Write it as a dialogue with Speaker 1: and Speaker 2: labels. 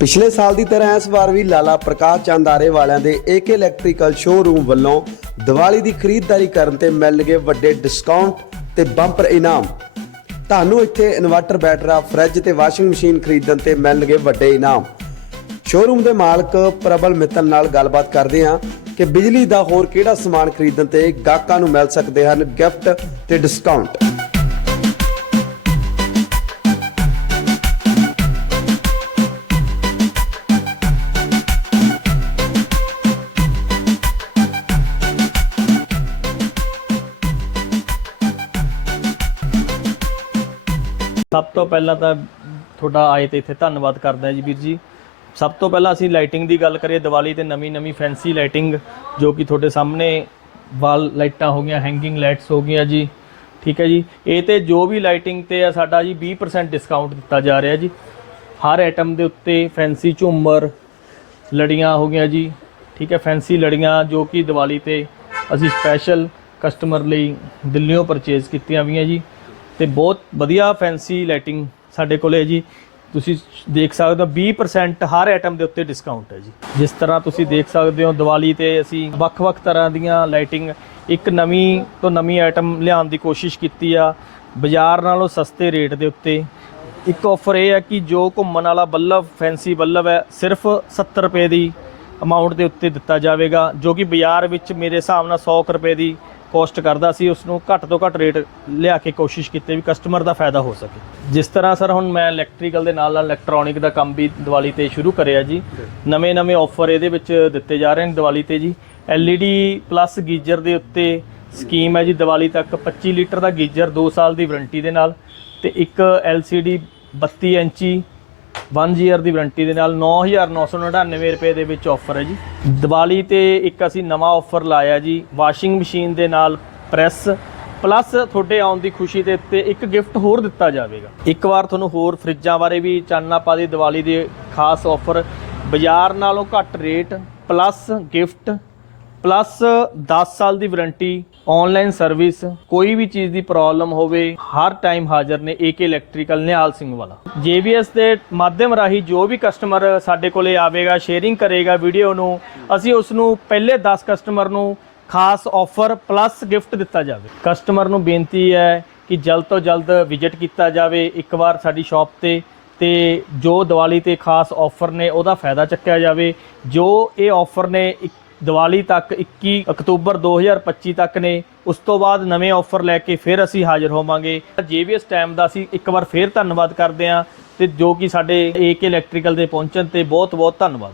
Speaker 1: ਪਿਛਲੇ ਸਾਲ ਦੀ ਤਰ੍ਹਾਂ ਇਸ ਵਾਰ ਵੀ ਲਾਲਾ ਪ੍ਰਕਾਸ਼ ਚੰਦ ਆਰੇ ਵਾਲਿਆਂ ਦੇ ਏਕੇ ਇਲੈਕਟ੍ਰੀਕਲ ਸ਼ੋਰੂਮ ਵੱਲੋਂ ਦੀਵਾਲੀ ਦੀ ਖਰੀਦਦਾਰੀ ਕਰਨ ਤੇ ਮਿਲਣਗੇ ਵੱਡੇ ਡਿਸਕਾਊਂਟ ਤੇ ਬੰਪਰ ਇਨਾਮ। ਤੁਹਾਨੂੰ ਇੱਥੇ ਇਨਵਰਟਰ ਬੈਟਰਾ ਫਰਿੱਜ ਤੇ ਵਾਸ਼ਿੰਗ ਮਸ਼ੀਨ ਖਰੀਦਣ ਤੇ ਮਿਲਣਗੇ ਵੱਡੇ ਇਨਾਮ। ਸ਼ੋਰੂਮ ਦੇ ਮਾਲਕ ਪ੍ਰਬਲ ਮਿੱਤਲ ਨਾਲ ਗੱਲਬਾਤ ਕਰਦੇ ਹਾਂ ਕਿ ਬਿਜਲੀ ਦਾ ਹੋਰ ਕਿਹੜਾ ਸਮਾਨ ਖਰੀਦਣ ਤੇ ਗਾਹਕਾਂ ਨੂੰ ਮਿਲ ਸਕਦੇ ਹਨ ਗਿਫਟ ਤੇ ਡਿਸਕਾਊਂਟ
Speaker 2: ਸਭ ਤੋਂ ਪਹਿਲਾਂ ਤਾਂ ਤੁਹਾਡਾ ਆਏ ਤੇ ਇੱਥੇ ਧੰਨਵਾਦ ਕਰਦਾ ਜੀ ਵੀਰ ਜੀ। ਸਭ ਤੋਂ ਪਹਿਲਾਂ ਅਸੀਂ ਲਾਈਟਿੰਗ ਦੀ ਗੱਲ ਕਰੀਏ, ਦੀਵਾਲੀ ਤੇ ਨਵੀਂ ਨਵੀਂ ਫੈਂਸੀ ਲਾਈਟਿੰਗ ਜੋ ਕਿ ਤੁਹਾਡੇ ਸਾਹਮਣੇ ਵਾਲ ਲਾਈਟਾਂ ਹੋ ਗਈਆਂ ਹੈਂਗਿੰਗ ਲਾਈਟਸ ਹੋ ਗਈਆਂ ਜੀ। ਠੀਕ ਹੈ ਜੀ। ਇਹ ਤੇ ਜੋ ਵੀ ਲਾਈਟਿੰਗ ਤੇ ਆ, ਸਾਡਾ ਜੀ 20% ਡਿਸਕਾਊਂਟ ਦਿੱਤਾ ਜਾ ਰਿਹਾ ਜੀ। ਹਰ ਆਈਟਮ ਦੇ ਉੱਤੇ ਫੈਂਸੀ ਝੂਮਰ, ਲੜੀਆਂ ਹੋ ਗਈਆਂ ਜੀ। ਠੀਕ ਹੈ ਫੈਂਸੀ ਲੜੀਆਂ ਜੋ ਕਿ ਦੀਵਾਲੀ ਤੇ ਅਸੀਂ ਸਪੈਸ਼ਲ ਕਸਟਮਰ ਲਈ ਦਿੱਲੀੋਂ ਪਰਚੇਜ਼ ਕੀਤੀਆਂ ਵੀਆਂ ਜੀ। ਤੇ ਬਹੁਤ ਵਧੀਆ ਫੈਂਸੀ ਲਾਈਟਿੰਗ ਸਾਡੇ ਕੋਲ ਹੈ ਜੀ। ਤੁਸੀਂ ਦੇਖ ਸਕਦੇ ਹੋ 20% ਹਰ ਆਈਟਮ ਦੇ ਉੱਤੇ ਡਿਸਕਾਊਂਟ ਹੈ ਜੀ। ਜਿਸ ਤਰ੍ਹਾਂ ਤੁਸੀਂ ਦੇਖ ਸਕਦੇ ਹੋ ਦੀਵਾਲੀ ਤੇ ਅਸੀਂ ਵੱਖ-ਵੱਖ ਤਰ੍ਹਾਂ ਦੀਆਂ ਲਾਈਟਿੰਗ ਇੱਕ ਨਵੀਂ ਤੋਂ ਨਵੀਂ ਆਈਟਮ ਲਿਆਉਣ ਦੀ ਕੋਸ਼ਿਸ਼ ਕੀਤੀ ਆ। ਬਾਜ਼ਾਰ ਨਾਲੋਂ ਸਸਤੇ ਰੇਟ ਦੇ ਉੱਤੇ। ਇੱਕ ਆਫਰ ਇਹ ਹੈ ਕਿ ਜੋ ਘੁੰਮਣ ਵਾਲਾ ਬੱਲਬ ਫੈਂਸੀ ਬੱਲਬ ਹੈ, ਸਿਰਫ 70 ਰੁਪਏ ਦੀ ਅਮਾਉਂਟ ਦੇ ਉੱਤੇ ਦਿੱਤਾ ਜਾਵੇਗਾ, ਜੋ ਕਿ ਬਾਜ਼ਾਰ ਵਿੱਚ ਮੇਰੇ ਹਿਸਾਬ ਨਾਲ 100 ਕੁ ਰੁਪਏ ਦੀ ਕੋਸਟ ਕਰਦਾ ਸੀ ਉਸ ਨੂੰ ਘੱਟ ਤੋਂ ਘੱਟ ਰੇਟ ਲਿਆ ਕੇ ਕੋਸ਼ਿਸ਼ ਕੀਤੀ ਵੀ ਕਸਟਮਰ ਦਾ ਫਾਇਦਾ ਹੋ ਸਕੇ। ਜਿਸ ਤਰ੍ਹਾਂ ਸਰ ਹੁਣ ਮੈਂ ਇਲੈਕਟ੍ਰੀਕਲ ਦੇ ਨਾਲ ਨਾਲ ਇਲੈਕਟ੍ਰੋਨਿਕ ਦਾ ਕੰਮ ਵੀ ਦੀਵਾਲੀ ਤੇ ਸ਼ੁਰੂ ਕਰਿਆ ਜੀ। ਨਵੇਂ ਨਵੇਂ ਆਫਰ ਇਹਦੇ ਵਿੱਚ ਦਿੱਤੇ ਜਾ ਰਹੇ ਨੇ ਦੀਵਾਲੀ ਤੇ ਜੀ। LED ਪਲੱਸ ਗੀਜ਼ਰ ਦੇ ਉੱਤੇ ਸਕੀਮ ਹੈ ਜੀ, ਦੀਵਾਲੀ ਤੱਕ 25 ਲੀਟਰ ਦਾ ਗੀਜ਼ਰ 2 ਸਾਲ ਦੀ ਵਾਰੰਟੀ ਦੇ ਨਾਲ ਤੇ ਇੱਕ LCD 32 ਇੰਚੀ 1 ਈਅਰ ਦੀ ਵਾਰੰਟੀ ਦੇ ਨਾਲ 9999 ਰੁਪਏ ਦੇ ਵਿੱਚ ਆਫਰ ਹੈ ਜੀ। ਦੀਵਾਲੀ ਤੇ ਇੱਕ ਅਸੀਂ ਨਵਾਂ ਆਫਰ ਲਾਇਆ ਜੀ ਵਾਸ਼ਿੰਗ ਮਸ਼ੀਨ ਦੇ ਨਾਲ ਪ੍ਰੈਸ ਪਲੱਸ ਤੁਹਾਡੇ ਆਉਣ ਦੀ ਖੁਸ਼ੀ ਦੇ ਉੱਤੇ ਇੱਕ ਗਿਫਟ ਹੋਰ ਦਿੱਤਾ ਜਾਵੇਗਾ। ਇੱਕ ਵਾਰ ਤੁਹਾਨੂੰ ਹੋਰ ਫਰਿੱਜਾਂ ਬਾਰੇ ਵੀ ਚਾਨਣਾ ਪਾ ਦੀ ਦੀਵਾਲੀ ਦੇ ਖਾਸ ਆਫਰ ਬਾਜ਼ਾਰ ਨਾਲੋਂ ਘੱਟ ਰੇਟ ਪਲੱਸ ਗਿਫਟ ਪਲੱਸ 10 ਸਾਲ ਦੀ ਵਾਰੰਟੀ ਆਨਲਾਈਨ ਸਰਵਿਸ, ਕੋਈ ਵੀ ਚੀਜ਼ ਦੀ ਪ੍ਰੋਬਲਮ ਹੋਵੇ, ਹਰ ਟਾਈਮ ਹਾਜ਼ਰ ਨੇ ਏਕੇ ਇਲੈਕਟ੍ਰੀਕਲ ਨਿਹਾਲ ਸਿੰਘ ਵਾਲਾ। JVS ਦੇ ਮਾਧਿਅਮ ਰਾਹੀਂ ਜੋ ਵੀ ਕਸਟਮਰ ਸਾਡੇ ਕੋਲੇ ਆਵੇਗਾ, ਸ਼ੇਅਰਿੰਗ ਕਰੇਗਾ ਵੀਡੀਓ ਨੂੰ, ਅਸੀਂ ਉਸ ਨੂੰ ਪਹਿਲੇ 10 ਕਸਟਮਰ ਨੂੰ ਖਾਸ ਆਫਰ ਪਲੱਸ ਗਿਫਟ ਦਿੱਤਾ ਜਾਵੇ। ਕਸਟਮਰ ਨੂੰ ਬੇਨਤੀ ਹੈ ਕਿ ਜਲਦ ਤੋਂ ਜਲਦ ਵਿਜ਼ਿਟ ਕੀਤਾ ਜਾਵੇ ਇੱਕ ਵਾਰ ਸਾਡੀ ਸ਼ਾਪ ਤੇ ਤੇ ਜੋ ਦੀਵਾਲੀ ਤੇ ਖਾਸ ਆਫਰ ਨੇ ਉਹਦਾ ਫਾਇਦਾ ਚੱਕਿਆ ਜਾਵੇ। ਜੋ ਇਹ ਆਫਰ ਨੇ ਇੱਕ ਦੀਵਾਲੀ ਤੱਕ 21 ਅਕਤੂਬਰ 2025 ਤੱਕ ਨੇ। ਉਸ ਤੋਂ ਬਾਅਦ ਨਵੇਂ ਆਫਰ ਲੈ ਕੇ ਫਿਰ ਅਸੀਂ ਹਾਜ਼ਰ ਹੋਵਾਂਗੇ। ਜੇਵੀਐਸ ਟਾਈਮ ਦਾ ਅਸੀਂ ਇੱਕ ਵਾਰ ਫਿਰ ਧੰਨਵਾਦ ਕਰਦੇ ਹਾਂ ਤੇ ਜੋ ਕਿ ਸਾਡੇ ਏਕੇ ਇਲੈਕਟ੍ਰੀਕਲ ਦੇ ਪਹੁੰਚਣ ਤੇ ਬਹੁਤ ਬਹੁਤ ਧੰਨਵਾਦ।